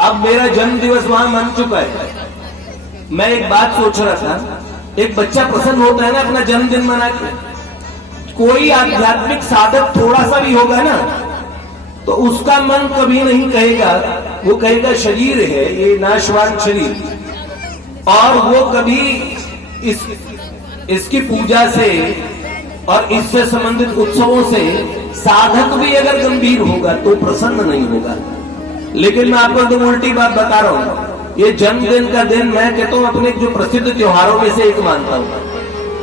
अब मेरा जन्म दिवस वहां मन चुका है। मैं एक बात सोच रहा था, एक बच्चा प्रसन्न होता है ना अपना जन्मदिन मना के। कोई आध्यात्मिक साधक थोड़ा सा भी होगा ना तो उसका मन कभी नहीं कहेगा, वो कहेगा शरीर है ये नाशवान शरीर, और वो कभी इसकी पूजा से और इससे संबंधित उत्सवों से साधक भी अगर गंभीर होगा तो प्रसन्न नहीं होगा। लेकिन मैं आपको एकदम उल्टी बात बता रहा हूं, ये जन्मदिन का दिन मैं कहता हूं अपने जो प्रसिद्ध त्योहारों में से एक मानता हूं।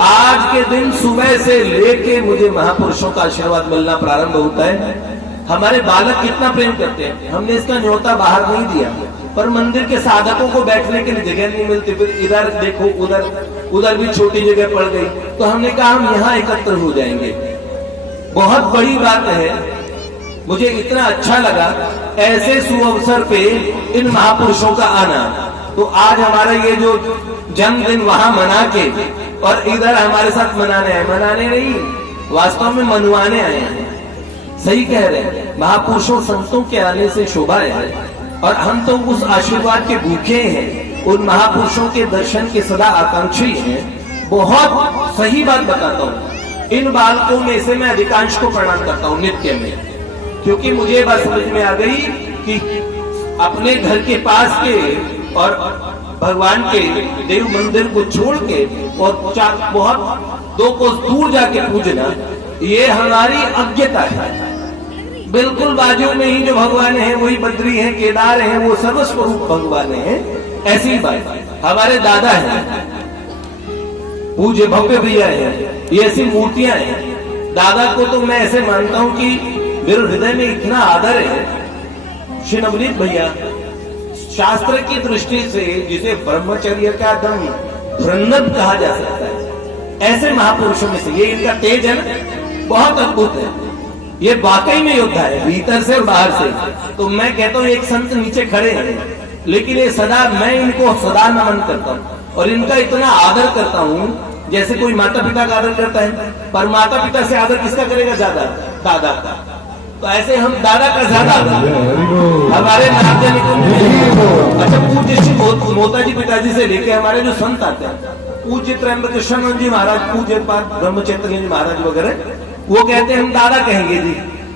आज के दिन सुबह से लेके मुझे महापुरुषों का आशीर्वाद मिलना प्रारंभ होता है। हमारे बालक कितना प्रेम करते हैं, हमने इसका न्योता बाहर नहीं दिया, पर मंदिर के साधकों को बैठने के लिए जगह नहीं मिलती, फिर इधर देखो उधर भी छोटी जगह पड़ गई, तो हमने कहा हम यहाँ एकत्र हो जाएंगे। बहुत बड़ी बात है, मुझे इतना अच्छा लगा ऐसे सुअवसर पे इन महापुरुषों का आना। तो आज हमारा ये जो जन्मदिन वहां मना के और इधर हमारे साथ मनाने नहीं, वास्तव में मनवाने आए हैं। सही कह रहे हैं, महापुरुषों संतों के आने से शोभा है, और हम तो उस आशीर्वाद के भूखे हैं, उन महापुरुषों के दर्शन के सदा आकांक्षी हैं। बहुत सही बात बताता हूँ, इन बालकों में से मैं अधिकांश को प्रणाम करता हूँ नित्य में, क्योंकि मुझे बात समझ में आ गई कि अपने घर के पास के और भगवान के देव मंदिर को छोड़ के और बहुत 2 कोस दूर जाके पूजना, ये हमारी अज्ञता है। बिल्कुल बाजू में ही जो भगवान है वही बद्री है, केदार है, वो सर्वस्वरूप भगवान है। ऐसी बात हमारे दादा है, पूज्य भव्य भैया है, ये ऐसी मूर्तियां हैं। दादा को तो मैं ऐसे मानता हूं कि मेरे हृदय में इतना आदर है। श्री नवनीत भैया शास्त्र की दृष्टि से जिसे ब्रह्मचर्य का दम धुरंधर कहा जा सकता है, ऐसे महापुरुषों में से ये इनका तेज है ना, बहुत अद्भुत है। ये वाकई में योद्धा है, भीतर से और बाहर से। तो मैं कहता हूँ एक संत नीचे खड़े हैं, लेकिन ये सदा, मैं इनको सदा नमन करता हूँ और इनका इतना आदर करता हूँ जैसे कोई माता पिता का आदर करता है। पर माता पिता से आदर किसका करेगा ज्यादा? दादा का। तो ऐसे हम दादा का ज्यादा हमारे अच्छा पूज्य श्री मोताजी पिताजी से लेके हमारे जो संत आते हैं, पूज्य त्रयंबकेश्वर जी महाराज, पूज्य ब्रह्मचैत्र जी महाराज वगैरह, वो कहते हैं हम दादा कहेंगे जी,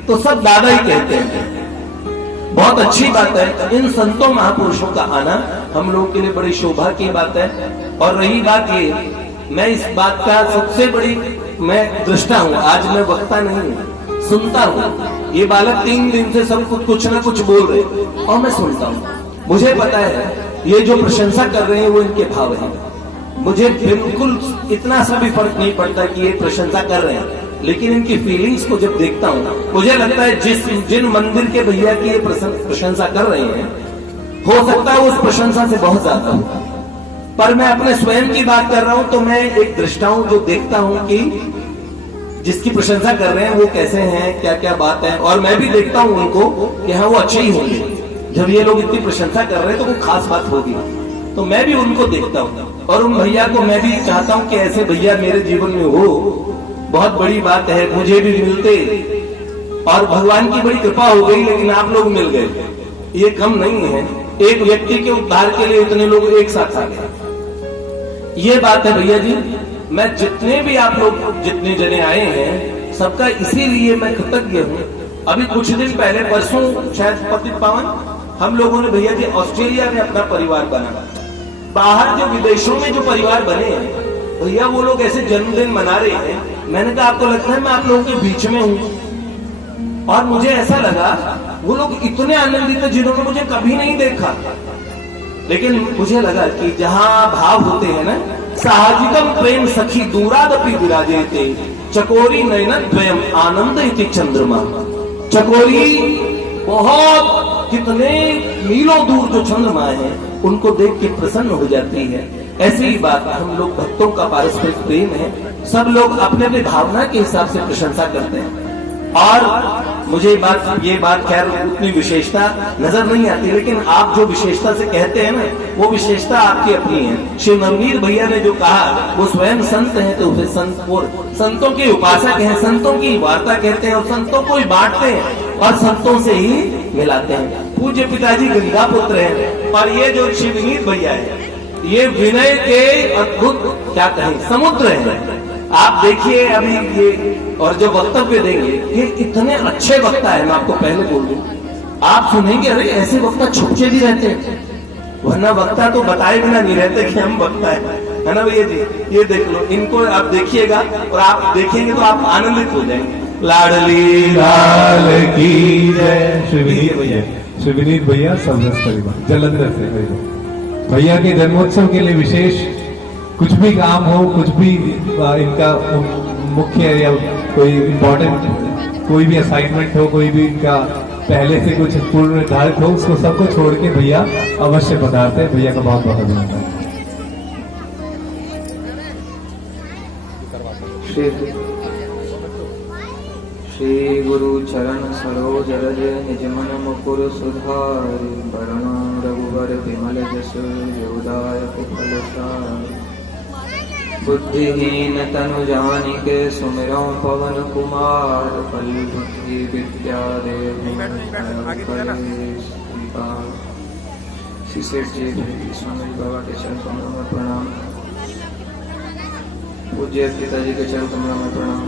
तो सब दादा ही कहते हैं। बहुत अच्छी बात है, इन संतों महापुरुषों का आना हम लोगों के लिए बड़ी शोभा की बात है। और रही बात ये, मैं इस बात का सबसे बड़ी मैं दृष्टा हूँ, आज मैं वक्ता नहीं हूँ, सुनता हूँ। ये बालक 3 दिन से सब कुछ ना कुछ बोल रहे और मैं सुनता हूँ। मुझे पता है ये जो प्रशंसा कर रहे हैं वो इनके भाव है। मुझे बिल्कुल इतना सा भी फर्क नहीं पड़ता कि ये प्रशंसा कर रहे हैं, लेकिन इनकी फीलिंग्स को जब देखता हूँ मुझे लगता है जिन मंदिर के भैया की ये प्रशंसा कर रहे हैं, हो सकता है उस प्रशंसा से बहुत ज्यादा हो। पर मैं अपने स्वयं की बात कर रहा हूं, तो मैं एक दृष्टा हूं जो देखता हूं कि जिसकी प्रशंसा कर रहे हैं वो कैसे हैं, क्या क्या बात है, और मैं भी देखता हूं उनको कि हाँ वो अच्छे ही होंगे। जब ये लोग इतनी प्रशंसा कर रहे हैं तो वो खास बात होगी, तो मैं भी उनको देखता हूं और उन भैया को मैं भी चाहता हूं कि ऐसे भैया मेरे जीवन में हो। बहुत बड़ी बात है, मुझे भी मिलते और भगवान की बड़ी कृपा हो गई, लेकिन आप लोग मिल गए, ये कम नहीं है। एक व्यक्ति के उद्धार के लिए इतने लोग एक साथ आ गए, ये बात है भैया जी। मैं जितने भी आप लोग जितने जने आए हैं सबका इसीलिए मैं कृतज्ञ हूँ। अभी कुछ दिन पहले, परसों शायद पतित पावन, हम लोगों ने भैया जी ऑस्ट्रेलिया में अपना परिवार बना। बाहर जो विदेशों में जो परिवार बने हैं भैया, वो लोग ऐसे जन्मदिन मना रहे हैं। मैंने कहा आपको लगता है मैं आप लोगों के बीच में हूँ, और मुझे ऐसा लगा वो लोग इतने आनंदित थे जिन्होंने मुझे कभी नहीं देखा। लेकिन मुझे लगा कि जहां भाव होते हैं ना, साहजिकम प्रेम सखी दूरादपि विराजेते चकोरी नयन द्वयम आनंद इति चंद्रमा। चकोरी बहुत कितने मीलों दूर जो चंद्रमा है उनको देख के प्रसन्न हो जाती है। ऐसी ही बात हम लोग भक्तों का पारस्परिक प्रेम है, सब लोग अपने अपने भावना के हिसाब से प्रशंसा करते हैं। और मुझे ये बात खैर उतनी विशेषता नजर नहीं आती, लेकिन आप जो विशेषता से कहते हैं ना, वो विशेषता आपकी अपनी है। श्री नवनीत भैया ने जो कहा वो स्वयं संत हैं, तो फिर संतों के उपासक हैं, संतों की वार्ता कहते हैं और संतों को ही बांटते हैं और संतों से ही मिलाते हैं। पूज्य पिताजी गंगा पुत्र हैं, और ये जो शिवनीत भैया है ये विनय के अद्भुत क्या कहें समुद्र हैं। आप देखिए अभी ये और जो वक्तव्य देंगे ये इतने अच्छे वक्ता है, मैं आपको पहले बोल दूं, आप सुनेंगे अरे ऐसे वक्ता छुपके भी रहते हैं, वरना वक्ता तो बताए बिना नहीं रहते कि हम वक्ता है ना भैया जी। ये देख लो, इनको आप देखिएगा और आप देखेंगे तो आप आनंदित हो जाएंगे। लाडली लाल की जय। शिवनीत भैया सबरस परिवार जलंधर से भैया के जन्मोत्सव के लिए विशेष कुछ भी काम हो, कुछ भी इनका मुख्य या कोई इम्पोर्टेंट कोई भी असाइनमेंट हो, कोई भी इनका पहले से कुछ पूर्व निर्धारित हो, उसको सबको छोड़ के भैया अवश्य पधारते हैं। भैया का बहुत बहुत अभिनंदन। श्री गुरु चरण सरोज रज निज मन मुकुर सुधारि वरण रघुवर विमल जस योदायक फल सार। बुद्धिहीन तनु जानिके सुमिरौ पवन कुमार बल बुद्धि विद्या देहि श्री सेठ जी स्वामी बाबा के चरण कमलों में प्रणाम। पूज्य पिताजी के चरण कमलों में प्रणाम।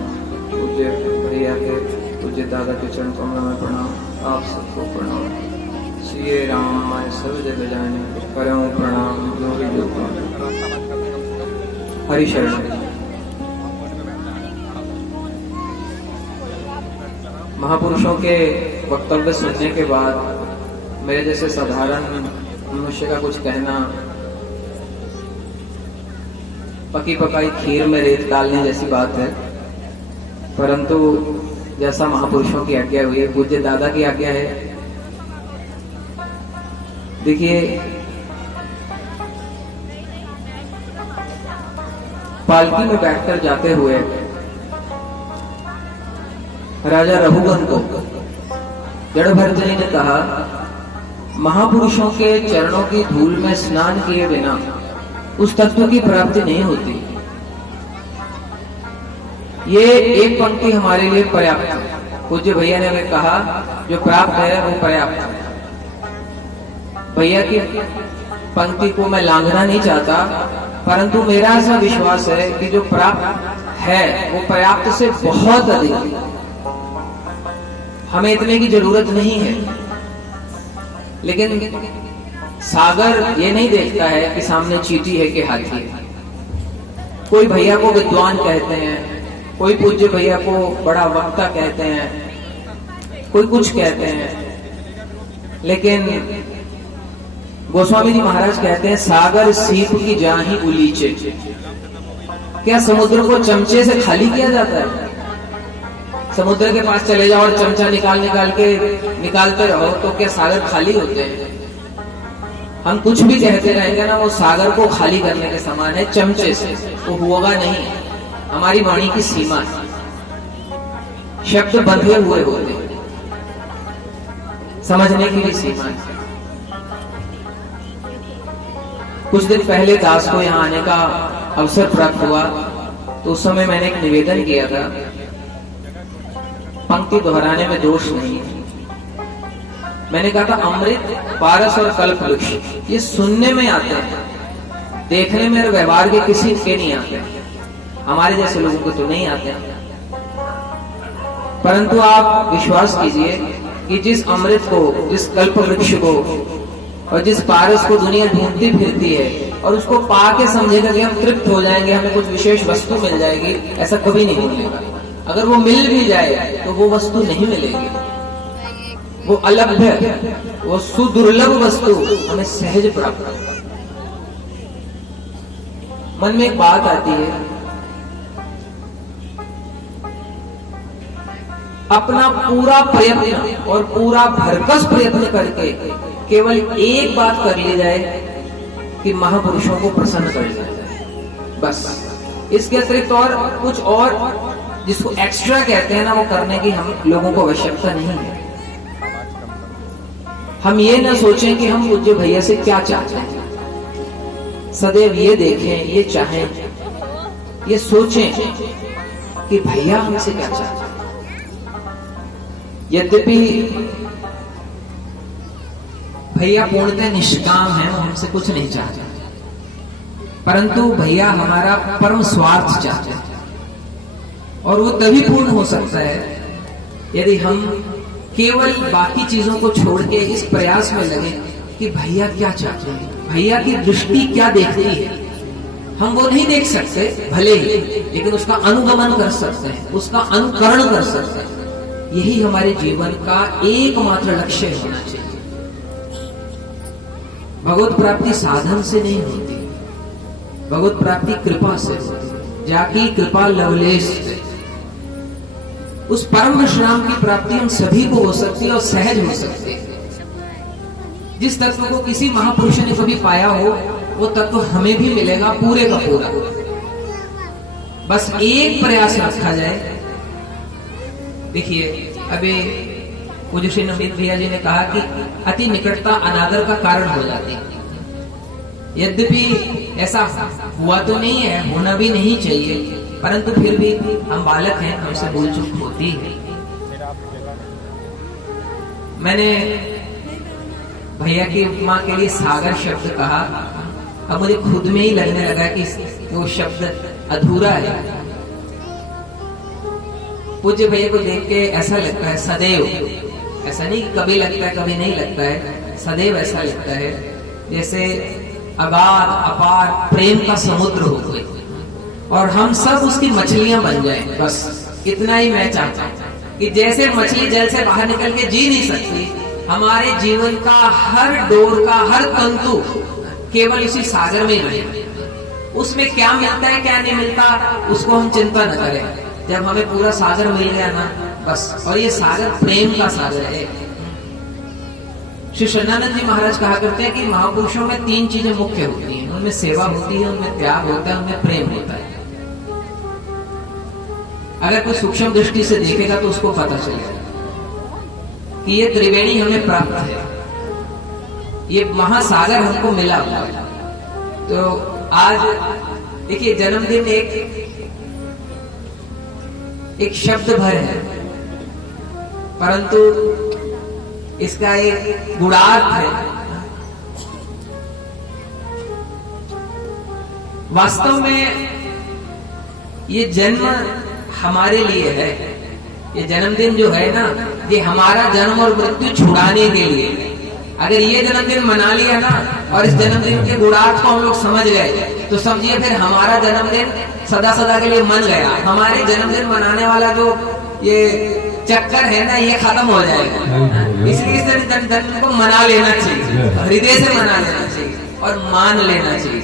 पूज्य भैया के पूज्य दादा के चरण कमलों में प्रणाम। आप सबको प्रणाम। श्री राम माय सब जग जाने करो प्रणाम। जोगी जो हरि शरण। महापुरुषों के वक्तव्य सुनने के बाद मेरे जैसे साधारण मनुष्य का कुछ कहना पकी पकाई खीर में रेत डालने जैसी बात है, परंतु जैसा महापुरुषों की आज्ञा हुई है, पूज्य दादा की आज्ञा है। देखिए पालकी में बैठकर जाते हुए राजा रघुगन को जड़भरत जी ने कहा, महापुरुषों के चरणों की धूल में स्नान किए बिना उस तत्व की प्राप्ति नहीं होती। ये एक पंक्ति हमारे लिए पर्याप्त है। पूज्य भैया ने हमें कहा जो प्राप्त है वो पर्याप्त है। भैया की पंक्ति को मैं लांघना नहीं चाहता, परंतु मेरा ऐसा विश्वास है कि जो प्राप्त है वो पर्याप्त से बहुत अधिक है। हमें इतने की जरूरत नहीं है। लेकिन सागर ये नहीं देखता है कि सामने चींटी है कि हाथी है। कोई भैया को विद्वान कहते हैं, कोई पूज्य भैया को बड़ा वक्ता कहते हैं, कोई कुछ कहते हैं, लेकिन गोस्वामी जी महाराज कहते हैं सागर सीप की जाही उलीचे। क्या समुद्र को चमचे से खाली किया जाता है? समुद्र के पास चले जाओ और चमचा निकालते रहो तो क्या सागर खाली होते हैं? हम कुछ भी कहते रहेंगे ना, वो सागर को खाली करने के समान है। चमचे से वो होगा नहीं। हमारी वाणी की सीमा है, शब्द बंधे हुए होते हैं, समझने की भी सीमा है। कुछ दिन पहले दास को यहाँ आने का अवसर प्राप्त हुआ, तो उस समय मैंने एक निवेदन किया था, पंक्ति दोहराने में दोष नहीं है। मैंने कहा था अमृत, पारस और कल्प वृक्ष ये सुनने में आते हैं, देखने में और व्यवहार के किसी के नहीं आते। हमारे जैसे लोगों को तो नहीं आते। परंतु आप विश्वास कीजिए कि जिस अमृत को, जिस कल्प वृक्ष को और जिस पारस को दुनिया ढूंढती फिरती है और उसको पाके समझेगा कि हम तृप्त हो जाएंगे, हमें कुछ विशेष वस्तु मिल जाएगी, ऐसा कभी नहीं मिलेगा। अगर वो मिल भी जाए तो वो वस्तु नहीं मिलेगी। वो अलभ्य, वो सुदुर्लभ वस्तु हमें सहज प्राप्त है। मन में एक बात आती है, अपना पूरा प्रयत्न और पूरा भरकस प्रयत्न करके केवल एक बात कर ली जाए कि महापुरुषों को प्रसन्न कर लिया जाए, बस। इसके अतिरिक्त और कुछ और जिसको एक्स्ट्रा कहते हैं ना, वो करने की हम लोगों को आवश्यकता नहीं है। हम ये ना सोचें कि हम पूज्य भैया से क्या चाहते हैं, सदैव ये देखें, ये चाहें, ये सोचें कि भैया हमसे क्या चाहते हैं। यद्यपि भैया पूर्णतः निष्काम है, वो हमसे कुछ नहीं चाहते, परंतु भैया हमारा परम स्वार्थ चाहते हैं। और वो तभी पूर्ण हो सकता है यदि हम केवल बाकी चीजों को छोड़ के इस प्रयास में लगे कि भैया क्या चाहते हैं, भैया की दृष्टि क्या देखती है। हम वो नहीं देख सकते भले ही, लेकिन उसका अनुगमन कर सकते हैं, उसका अनुकरण कर सकते हैं। यही हमारे जीवन का एकमात्र लक्ष्य होना चाहिए। भगवत प्राप्ति साधन से नहीं होती, भगवत प्राप्ति कृपा से होती। जाकी कृपा लवलेश से उस परम विश्राम की प्राप्ति हम सभी को हो सकती है और सहज हो सकती है। जिस तत्व को किसी महापुरुष ने कभी पाया हो, वो तत्व हमें भी मिलेगा पूरे का पूरा। बस एक प्रयास रखा जाए। देखिए, अभी पूज्य श्री नवनीत भैया जी ने कहा कि अति निकटता अनादर का कारण हो जाती है। यद्यपि ऐसा हुआ तो नहीं है, होना भी नहीं चाहिए, परंतु फिर भी हम बालक हैं, हमसे भूल चूक होती है। मैंने भैया की उपमा के लिए सागर शब्द कहा, अब मुझे खुद में ही लगने लगा कि वो शब्द अधूरा है। पूज्य भैया को देख के ऐसा लगता है सदैव, ऐसा नहीं कभी लगता है कभी नहीं लगता है, सदैव ऐसा लगता है जैसे अगाध अपार प्रेम का समुद्र हो गए और हम सब उसकी मछलियां बन जाएं। बस इतना ही मैं चाहता हूं कि जैसे मछली जल से बाहर निकल के जी नहीं सकती, हमारे जीवन का हर डोर का हर तंतु केवल उसी सागर में रहे। उसमें क्या मिलता है क्या नहीं मिलता उसको हम चिंता न करें। जब हमें पूरा सागर मिल गया ना, बस। और ये सागर प्रेम का सागर है। श्री शरणानंद जी महाराज कहा करते हैं कि महापुरुषों में 3 चीजें मुख्य होती हैं, उनमें सेवा होती है, उनमें त्याग होता है, उनमें प्रेम होता है। अगर कोई सूक्ष्म दृष्टि से देखेगा तो उसको पता चलेगा कि ये त्रिवेणी हमें प्राप्त है, ये महासागर हमको मिला हुआ है। तो आज देखिए, जन्मदिन एक शब्द भर है, परंतु इसका एक गुणार्थ है। वास्तव में ये जन्म हमारे लिए है। ये जन्मदिन जो है ना, ये हमारा जन्म और मृत्यु छुड़ाने के लिए। अगर ये जन्मदिन मना लिया ना और इस जन्मदिन के गुणार्थ को हम लोग समझ गए, तो समझिए फिर हमारा जन्मदिन सदा सदा के लिए मन गया। हमारे जन्मदिन मनाने वाला जो ये चक्कर है ना, ये खत्म हो जाएगा। इसलिए इस जन्मदिन को मना लेना चाहिए, हृदय से मना लेना चाहिए और मान लेना चाहिए।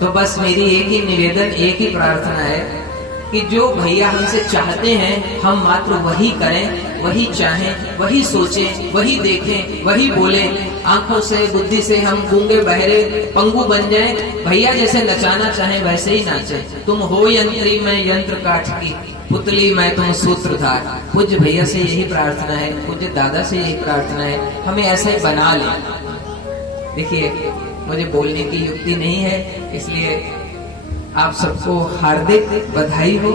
तो बस मेरी एक ही निवेदन, एक ही प्रार्थना है कि जो भैया हमसे चाहते हैं हम मात्र वही करें, वही चाहें, वही सोचें, वही देखें, वही बोलें। आंखों से बुद्धि से हम गूंगे बहरे पंगु बन जाएं। भैया जैसे नचाना चाहें वैसे ही नाचें। तुम हो यंत्री, मैं यंत्र काठ की पुतली, मैं तुम सूत्रधार। पूज्य भैया से यही प्रार्थना है, पूज्य दादा से यही प्रार्थना है, हमें ऐसा ही बना ले। देखिए, मुझे बोलने की युक्ति नहीं है, इसलिए आप सबको हार्दिक बधाई हो।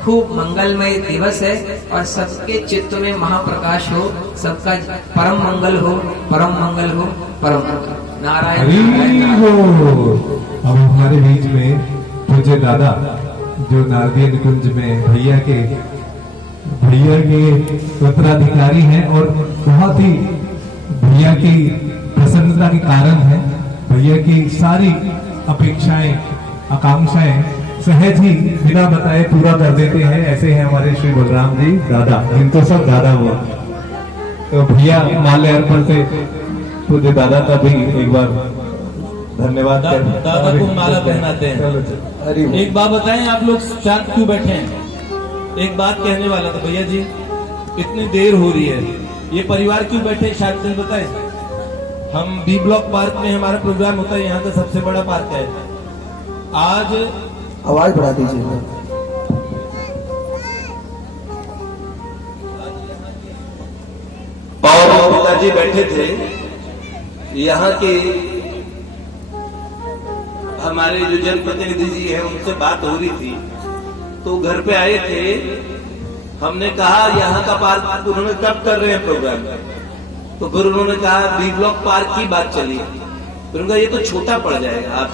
खूब मंगलमय दिवस है और सबके चित्त में महाप्रकाश हो, सबका परम मंगल हो, परम मंगल हो, परम मंगल। नारायण नारायण। अब हमारे बीच में पूज्य दादा जो नारदीय निकुंज में भैया के उत्तराधिकारी हैं और बहुत ही भैया की प्रसन्नता के कारण है। भैया की सारी अपेक्षाएं आकांक्षाएं सहज ही बिना बताए पूरा कर देते हैं। ऐसे हैं हमारे श्री बलराम जी दादा, जिनको सब दादा हुआ। तो भैया माल्य अर्पण से पूज्य दादा का भी एक बार धन्यवाद। दादा को माला पहनाते हैं। एक बात बताएं, आप लोग शांत क्यों बैठे हैं? एक बात कहने वाला था भैया जी, इतनी देर हो रही है, ये परिवार क्यों बैठे शांत से बताएं। हम बी ब्लॉक पार्क में हमारा प्रोग्राम होता है, यहाँ का सबसे बड़ा पार्क है। आज आवाज बढ़ा दीजिए। और पिताजी बैठे थे, यहाँ के हमारे जो जनप्रतिनिधि जी है उनसे बात हो रही थी, तो घर पे आए थे। हमने कहा यहाँ का पार्क उन्होंने कब कर रहे हैं प्रोग्राम, तो फिर उन्होंने कहा बी ब्लॉक पार्क की बात चली, फिर उनका ये तो छोटा पड़ जाएगा, आप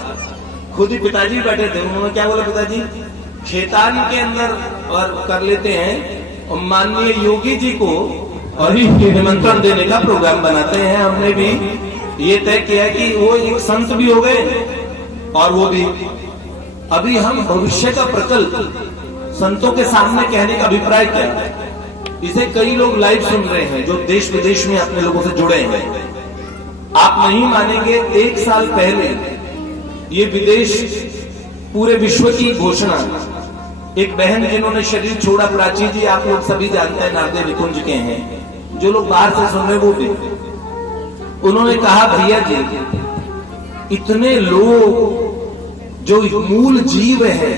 खुद ही पिताजी बैठे थे, उन्होंने क्या बोला पिताजी, खेतान के अंदर और कर लेते हैं और माननीय योगी जी को और निमंत्रण देने का प्रोग्राम बनाते हैं। हमने भी ये तय किया कि वो एक संत भी हो गए और वो भी अभी हम भविष्य का प्रकल्प संतों के सामने कहने का अभिप्राय क्या है, इसे कई लोग लाइव सुन रहे हैं जो देश विदेश में अपने लोगों से जुड़े हैं। आप नहीं मानेंगे, 1 साल पहले ये विदेश पूरे विश्व की घोषणा एक बहन जिन्होंने शरीर छोड़ा, प्राची जी, आप लोग सभी जानते हैं, नारदेव निकुंज के हैं, जो लोग बाहर से सुन रहे वो भी, उन्होंने कहा भैया जी इतने लोग जो मूल जीव है,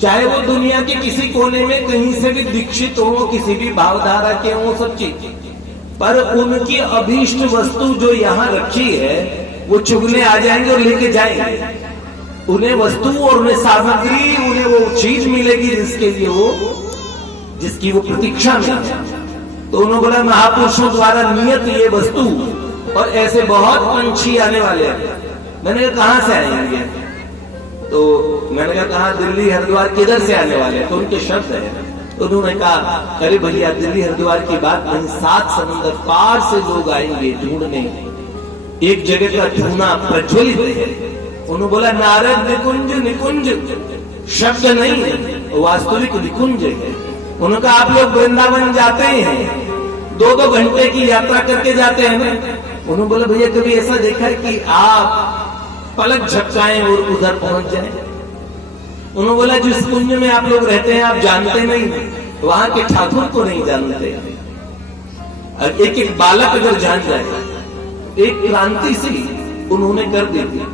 चाहे वो दुनिया के किसी कोने में कहीं से भी दीक्षित हो, किसी भी भावधारा के हो, सब चीज, पर उनकी अभीष्ट वस्तु जो यहाँ रखी है वो चुगने आ जाएंगे और लेके जाएंगे। उन्हें वस्तु और उन्हें सामग्री, उन्हें वो चीज मिलेगी जिसकी वो प्रतीक्षा में है। तो उन्होंने बोला महापुरुषों द्वारा नियत ये वस्तु और ऐसे बहुत पंछी आने वाले हैं। मैंने कहा कहां से आएंगे, तो मैंने कहा दिल्ली हरिद्वार किधर से आने वाले हैं, तो उनके शब्द है, तो उन्होंने कहा अरे भैया दिल्ली हरिद्वार की बात नहीं, 7 समुद्र पार से लोग आएंगे ढूंढने, एक जगह का ढूंढना प्रज्वलित है। उन्होंने बोला नारद निकुंज, निकुंज शब्द नहीं है, वास्तविक निकुंज है। उन्होंने कहा आप लोग वृंदावन जाते हैं, 2-2 घंटे की यात्रा करके जाते हैं ना। उन्होंने बोला भैया कभी ऐसा देखा है कि आप पलक झपकाएं और उधर पहुंच जाएं? उन्होंने बोला जिस कुंज में आप लोग रहते हैं आप जानते नहीं, वहां के ठाकुर को नहीं जानते। और एक एक बालक अगर जान जाए, एक क्रांति सी उन्होंने कर दी थी।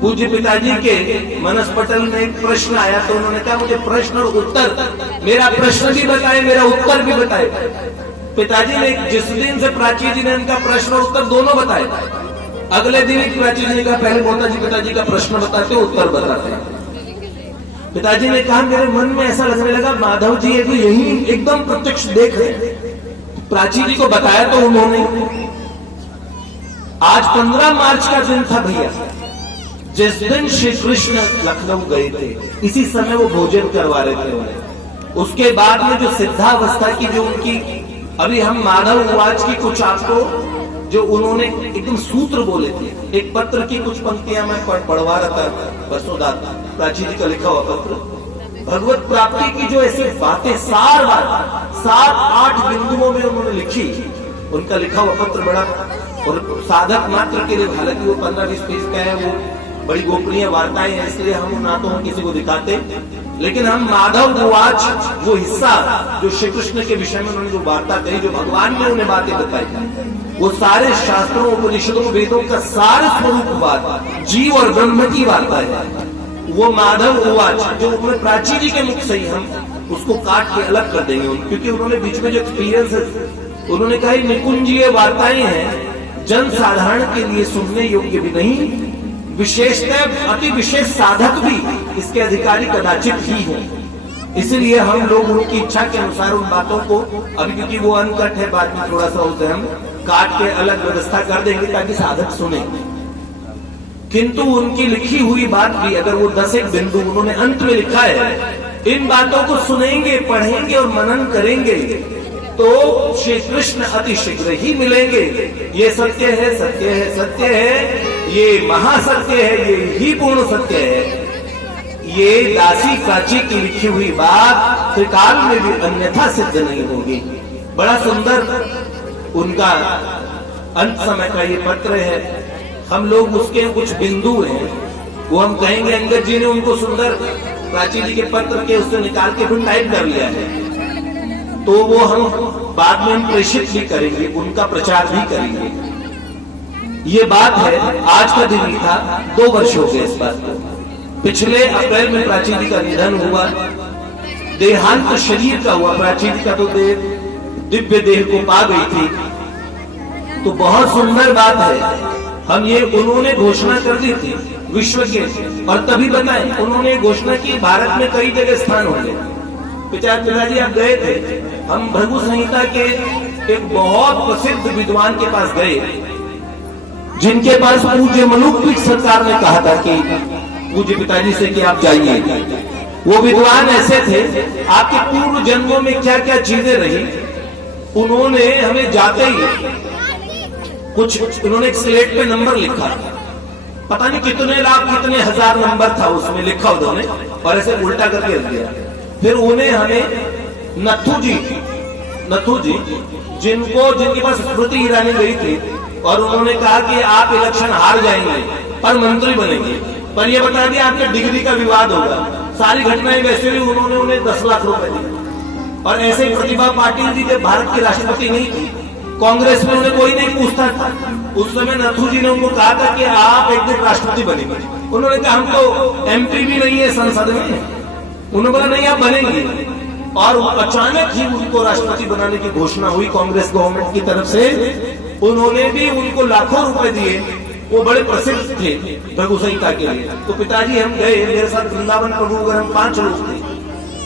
पूज्य पिताजी के मनस पटल में एक प्रश्न आया, तो उन्होंने कहा मुझे प्रश्न और उत्तर, मेरा प्रश्न भी बताए मेरा उत्तर भी बताए। पिताजी ने जिस दिन से प्राची जी ने इनका प्रश्न और उत्तर दोनों बताए, अगले दिन एक प्राची जी ने कहा पहले मोता जी पिताजी का प्रश्न बताते उत्तर बताते। पिताजी ने कहा मेरे मन में ऐसा लगने लगा माधव जी ये तो यही एकदम प्रत्यक्ष देख रहे। प्राची जी को बताया तो उन्होंने। आज 15 मार्च का दिन था भैया, जिस दिन श्री कृष्ण लखनऊ गए थे, इसी समय वो भोजन करवा रहे थे उन्हें। उसके बाद में जो सिद्धावस्था की जो उनकी, अभी हम माधव उवाच की कुछ आपको जो उन्होंने एकदम सूत्र बोले थे, एक पत्र की कुछ पंक्तियां मैं पढ़वा रहा था परसों दाद, प्राची जी का लिखा हुआ पत्र, भगवत प्राप्ति की जो ऐसी बातें सार बात 7-8 बिंदुओं में उन्होंने लिखी। उनका लिखा हुआ पत्र बड़ा और साधक मात्र के लिए, हालांकि वो 15-20 पेज का है, वो बड़ी गोपनीय वार्ताएं हैं, इसलिए हम ना तो हम किसी को दिखाते, लेकिन हम माधव उवाच वो हिस्सा जो श्री कृष्ण के विषय में उन्होंने जो वार्ता कही, जो भगवान ने उन्हें बातें बताई, वो सारे शास्त्रों उपनिषदों वेदों का सार स्वरूप बात, जीव और ब्रह्म की वार्ता है। वो माधव उवाच जो उन्होंने प्राची जी के मुख से ही हम उसको काट के अलग कर देंगे, क्योंकि उन्होंने बीच में जो एक्सपीरियंस है, उन्होंने कहा निकुंजीय वार्ताएं हैं, जन साधारण के लिए सुनने योग्य भी नहीं, विशेषतः अति विशेष साधक भी इसके अधिकारी कदाचित ही हो। इसलिए हम लोग उनकी इच्छा के अनुसार उन बातों को, अभी क्योंकि वो अनकट है, बाद में थोड़ा सा उसे हम काट के अलग व्यवस्था कर देंगे ताकि साधक सुने। किंतु उनकी लिखी हुई बात भी, अगर वो 10 बिंदु उन्होंने अंत में लिखा है, इन बातों को सुनेंगे, पढ़ेंगे और मनन करेंगे तो श्री कृष्ण अति शीघ्र ही मिलेंगे। ये सत्य है, सत्य है, सत्य है, ये महासत्य है, ये ही पूर्ण सत्य है। ये दासी प्राची की लिखी हुई बात त्रिकाल में भी अन्यथा सिद्ध नहीं होगी। बड़ा सुंदर उनका अंत समय का ये पत्र है। हम लोग उसके कुछ बिंदु हैं, वो हम कहेंगे अंगद जी ने उनको सुंदर प्राची जी के पत्र के उससे निकाल के फिर टाइप कर लिया है, तो वो हम बाद में हम प्रेषित भी करेंगे, उनका प्रचार भी करेंगे। ये बात है, आज का दिन ही था, 2 वर्ष हो गए इस बात को। पिछले अप्रैल में प्राची जी का निधन हुआ, देहांत शरीर का हुआ। प्राची जी का तो दिव्य देह को पा गई थी। तो बहुत सुंदर बात है, हम ये उन्होंने घोषणा कर दी थी विश्व के, और तभी बताएं उन्होंने घोषणा की भारत में कई जगह स्थान होंगे। पिताजी आप गए थे, हम भृगु संहिता के एक बहुत प्रसिद्ध विद्वान के पास गए, जिनके पास पूज्य मनुपीठ सरकार ने कहा था कि पूज्य पिताजी से कि आप जाइए। वो विद्वान ऐसे थे, आपके पूर्व जन्मों में क्या क्या चीजें रही, उन्होंने हमें जाते ही कुछ उन्होंने एक स्लेट पे नंबर लिखा, पता नहीं कितने लाख कितने हजार नंबर था उसमें लिखा उन्होंने, और ऐसे उल्टा करके रख दिया। फिर उन्हें हमें नथु जी जिनके पास स्मृति ईरानी गई थी, और उन्होंने कहा कि आप इलेक्शन हार जाएंगे पर मंत्री बनेंगे, पर ये बता दिया आपके डिग्री का विवाद होगा। सारी घटनाएं वैसे भी उन्होंने उन्हें 10 लाख रुपए दिए। और ऐसे ही प्रतिभा पाटिल जी जब भारत की राष्ट्रपति नहीं थी, कांग्रेस में उन्हें कोई नहीं पूछता था, उस समय नथु जी ने उनको कहा था कि आप एक दिन राष्ट्रपति बनेंगे। उन्होंने कहा हम तो एमपी भी नहीं है संसद में। उन्होंने बोला नहीं आप बनेंगे, और अचानक ही उनको राष्ट्रपति बनाने की घोषणा हुई कांग्रेस गवर्नमेंट की तरफ से। उन्होंने भी उनको लाखों रुपए दिए, वो बड़े प्रसिद्ध थे भृगु संहिता के लिए। तो पिताजी हम गए, मेरे साथ वृंदावन प्रभु अगर हम 5 लोग थे,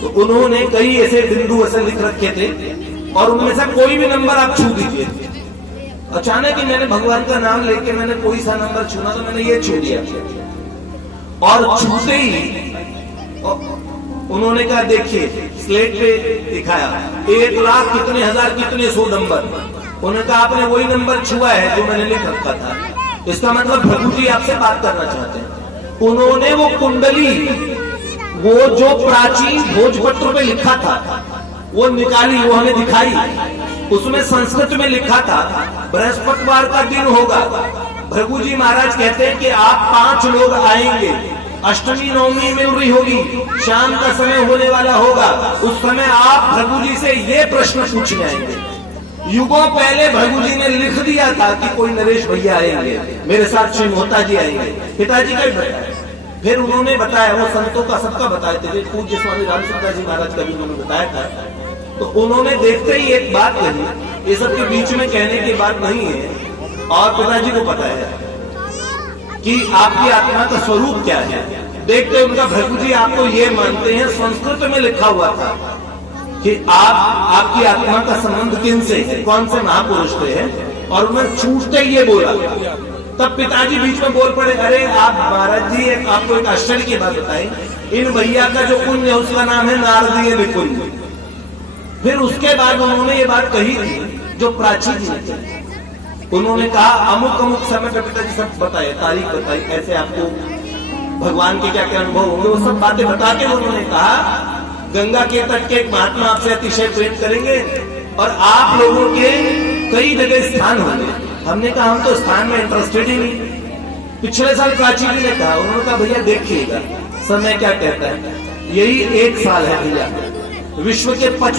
तो उन्होंने कई ऐसे बिंदु ऐसे लिख रखे थे, और उनमें से कोई भी नंबर आप छू दीजिए। अचानक ही मैंने भगवान का नाम लेके मैंने कोई सा नंबर छूना, तो मैंने ये छू दिया, और छूते ही उन्होंने कहा देखिए स्लेट पे दिखाया 1 लाख कितने हजार कितने 100 नंबर। उन्होंने कहा आपने वही नंबर छुआ है जो मैंने लिख रखा था, इसका मतलब भृगु जी आपसे बात करना चाहते हैं। उन्होंने वो कुंडली, वो जो प्राचीन भोजपत्र पे लिखा था वो निकाली, वो हमें दिखाई। उसमें संस्कृत में लिखा था बृहस्पतिवार का दिन होगा, भृगु जी महाराज कहते हैं कि आप 5 लोग आएंगे, अष्टमी नवमी मिल रही होगी, शाम का समय होने वाला होगा, उस समय आप भृगु जी से ये प्रश्न पूछने आएंगे। युगों पहले भृगु जी ने लिख दिया था कि कोई नरेश भैया आएंगे, मेरे साथ श्री मोहता जी आएंगे, पिताजी का भी बताया। फिर उन्होंने बताया, वो संतों का सबका बताए थे, पूज्य स्वामी रामचंद्र जी महाराज का भी उन्होंने बताया था। तो उन्होंने देखते ही एक बात कही, ये सबके बीच में कहने की बात नहीं है, और पिताजी को पता है कि आपकी आत्मा का स्वरूप क्या है। देखते उनका भृगु जी आपको ये मानते हैं, संस्कृत में लिखा हुआ था कि आपकी आत्मा का संबंध किन से है, कौन से महापुरुष से है, और उन्होंने छूटते ही ये बोला। तब पिताजी बीच में बोल पड़े, अरे आप महाराज जी आपको एक आश्चर्य की बात बताएं, इन भैया का जो कुंज है उसका नाम है नारदीय निकुंज। फिर उसके बाद उन्होंने ये बात कही थी जो प्राचीन थी, उन्होंने कहा अमुक अमुक समय पे पिताजी सब बताए, तारीख बताई, ऐसे आपको भगवान के क्या क्या अनुभव होंगे, वो सब बातें बता के उन्होंने कहा गंगा के तट के एक महात्मा आपसे अतिशय प्रेम करेंगे, और आप लोगों के कई जगह स्थान होंगे। हमने कहा हम तो स्थान में इंटरेस्टेड ही नहीं। पिछले साल प्राची जी ने कहा, उन्होंने कहा भैया देखिएगा समय क्या कहता है, यही 1 साल है भैया, विश्व के 55